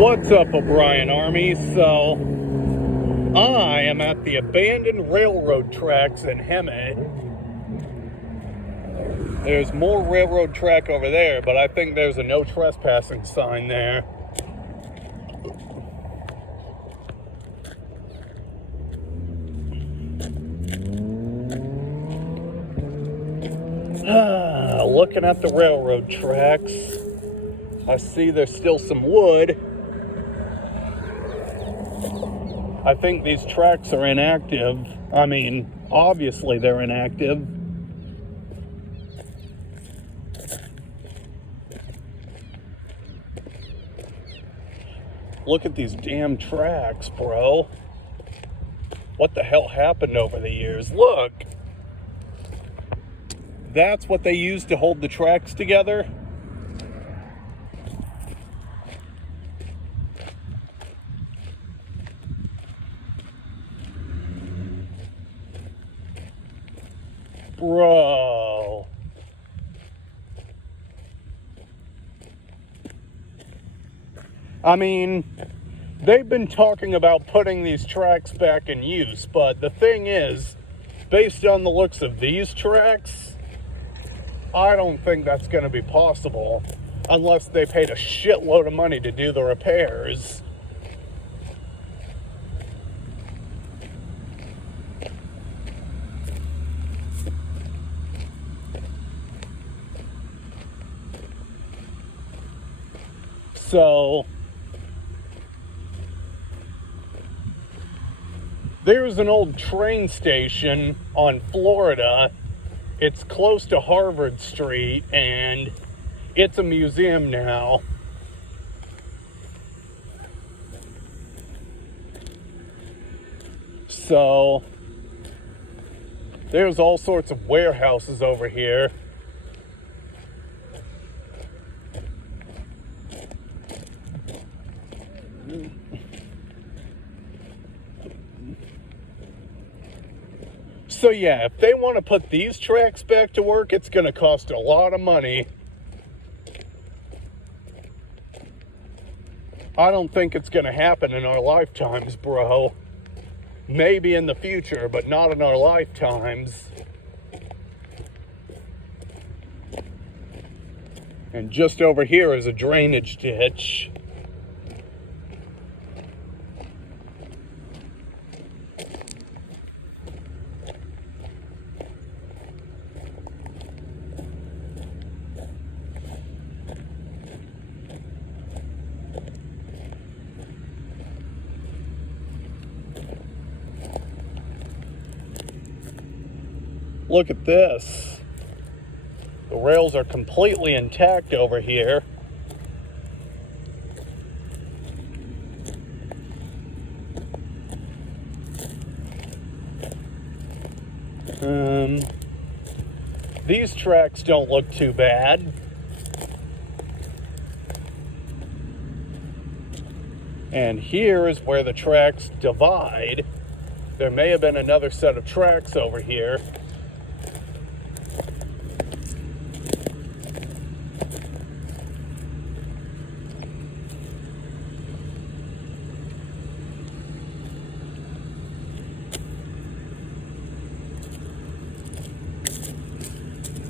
What's up, O'Brien Army? So, I am at the abandoned railroad tracks in Hemet. There's more railroad track over there, but I think there's a no trespassing sign there. Looking at the railroad tracks, I see there's still some wood. I think these tracks are inactive. I mean, obviously they're inactive. Look at these damn tracks, bro. What the hell happened over the years? Look! That's what they used to hold the tracks together. Bro. I mean, they've been talking about putting these tracks back in use, but the thing is, based on the looks of these tracks, I don't think that's going to be possible unless they paid a shitload of money to do the repairs. So, there's an old train station on Florida. It's close to Harvard Street, and it's a museum now. So, there's all sorts of warehouses over here. So yeah, if they want to put these tracks back to work, it's going to cost a lot of money. I don't think it's going to happen in our lifetimes, bro. Maybe in the future, but not in our lifetimes. And just over here is a drainage ditch. Look at this. The rails are completely intact over here. These tracks don't look too bad. And here is where the tracks divide. There may have been another set of tracks over here.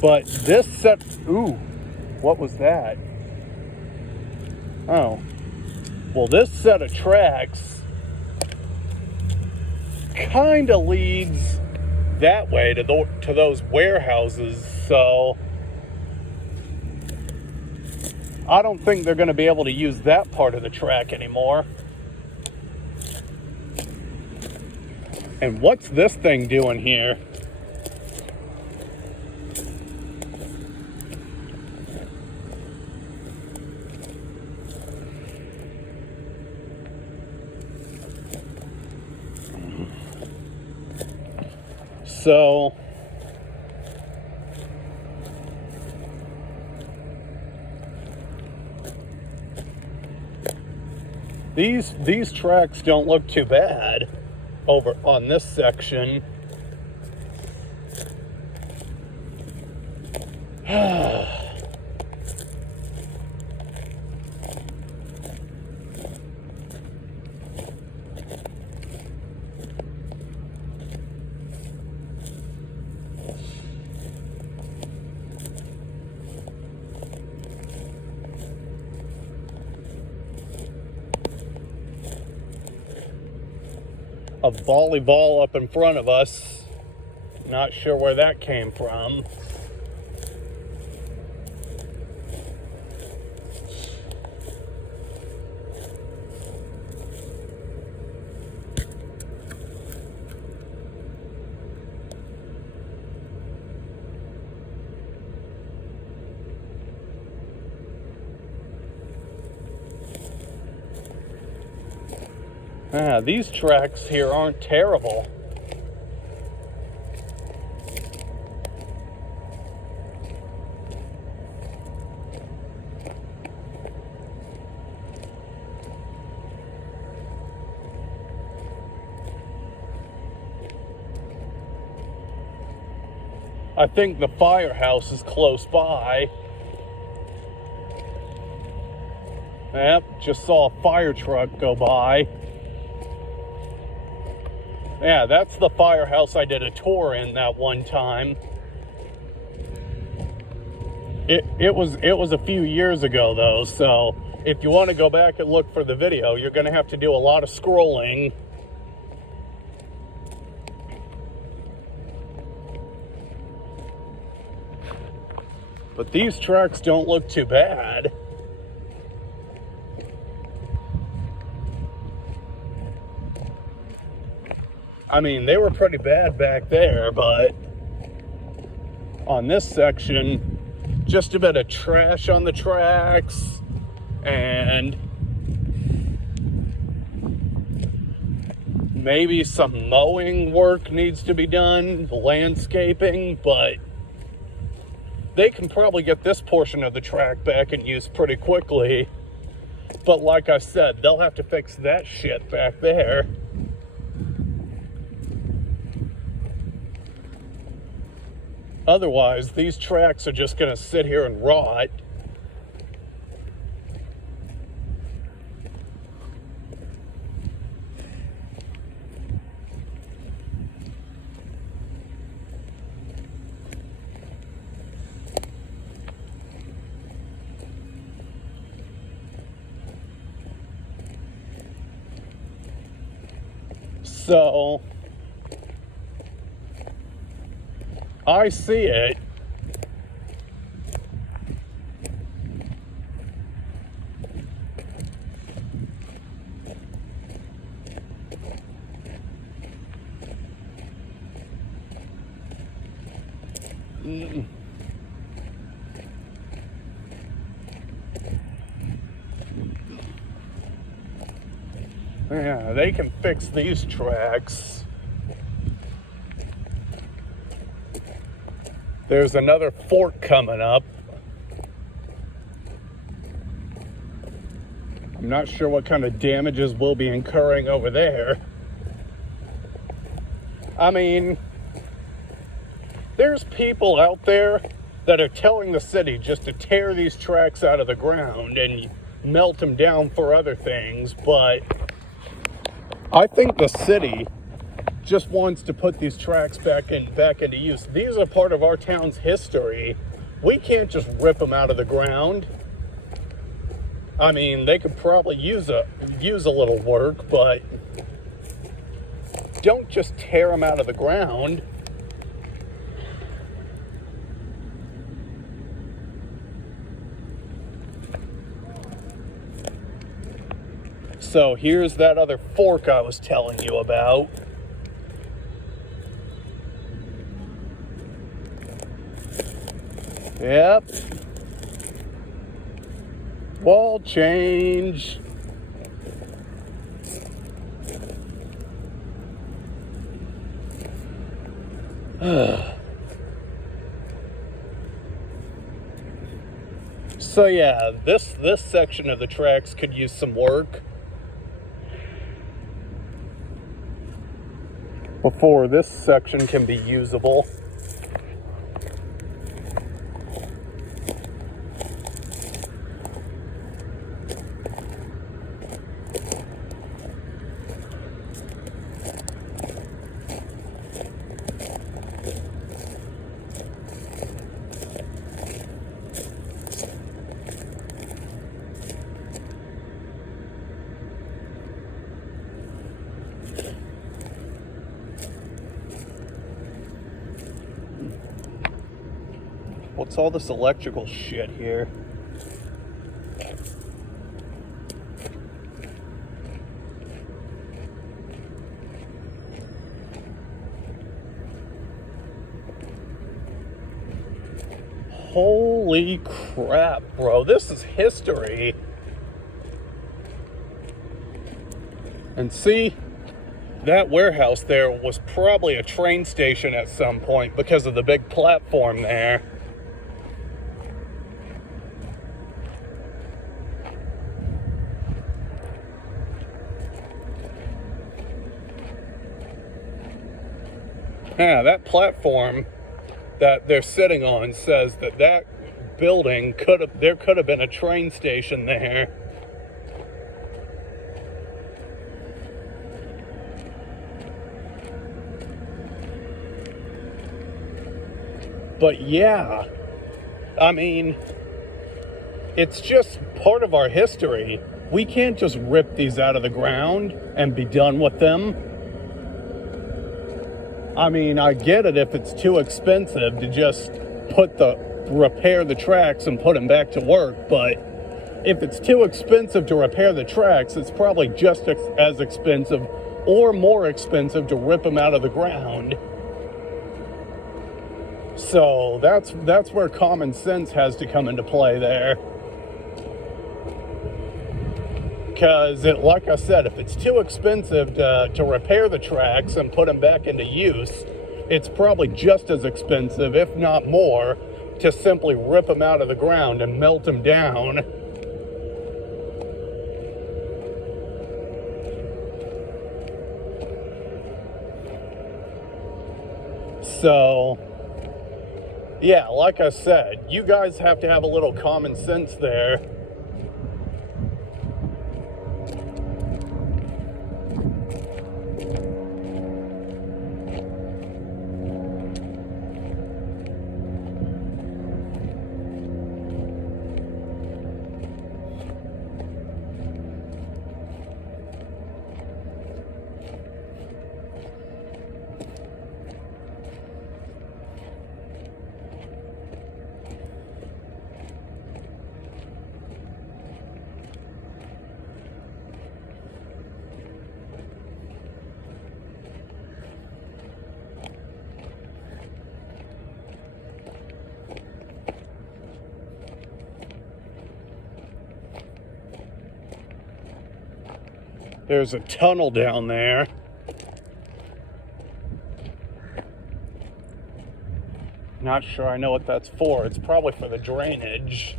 But this set, ooh, what was that? Oh, well, this set of tracks kind of leads that way to those warehouses, so I don't think they're going to be able to use that part of the track anymore. And what's this thing doing here? So, these tracks don't look too bad over on this section. a volleyball up in front of us. Not sure where that came from. These tracks here aren't terrible. I think the firehouse is close by. Yep, just saw a fire truck go by. Yeah, that's the firehouse I did a tour in that one time. It was a few years ago though, so if you want to go back and look for the video, you're going to have to do a lot of scrolling. But these tracks don't look too bad. I mean, they were pretty bad back there, but on this section, just a bit of trash on the tracks, and maybe some mowing work needs to be done, landscaping, but they can probably get this portion of the track back in use pretty quickly. But like I said, they'll have to fix that shit back there. Otherwise, these tracks are just going to sit here and rot. So I see it. Yeah, they can fix these tracks. There's another fork coming up. I'm not sure what kind of damages we'll be incurring over there. I mean, there's people out there that are telling the city just to tear these tracks out of the ground and melt them down for other things, but I think the city just wants to put these tracks back into use. These are part of our town's history. We can't just rip them out of the ground. I mean, they could probably use a little work, but don't just tear them out of the ground. So here's that other fork I was telling you about. Yep. Wall change. So yeah, this section of the tracks could use some work before this section can be usable. What's all this electrical shit here? Holy crap, bro. This is history. And see, that warehouse there was probably a train station at some point because of the big platform there. Yeah, that platform that they're sitting on says that building there could have been a train station there. But yeah, I mean, it's just part of our history. We can't just rip these out of the ground and be done with them. I mean, I get it if it's too expensive to just repair the tracks and put them back to work, but if it's too expensive to repair the tracks, it's probably just as expensive or more expensive to rip them out of the ground. So that's where common sense has to come into play there. Because, like I said, if it's too expensive to repair the tracks and put them back into use, it's probably just as expensive, if not more, to simply rip them out of the ground and melt them down. So, yeah, like I said, you guys have to have a little common sense there. There's a tunnel down there. Not sure I know what that's for. It's probably for the drainage.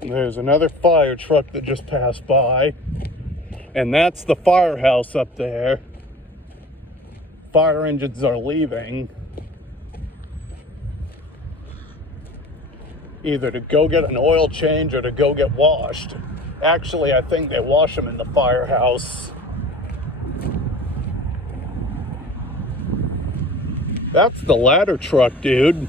There's another fire truck that just passed by. And that's the firehouse up there. Fire engines are leaving. Either to go get an oil change or to go get washed. Actually, I think they wash them in the firehouse. That's the ladder truck, dude.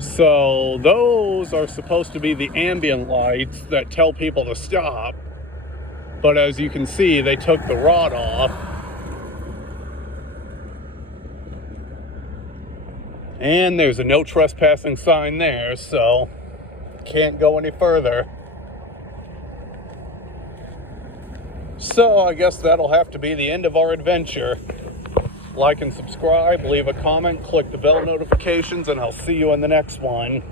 So those are supposed to be the ambient lights that tell people to stop. But as you can see, they took the rod off. And there's a no trespassing sign there, so can't go any further. So I guess that'll have to be the end of our adventure. Like and subscribe, leave a comment, click the bell notifications, and I'll see you in the next one.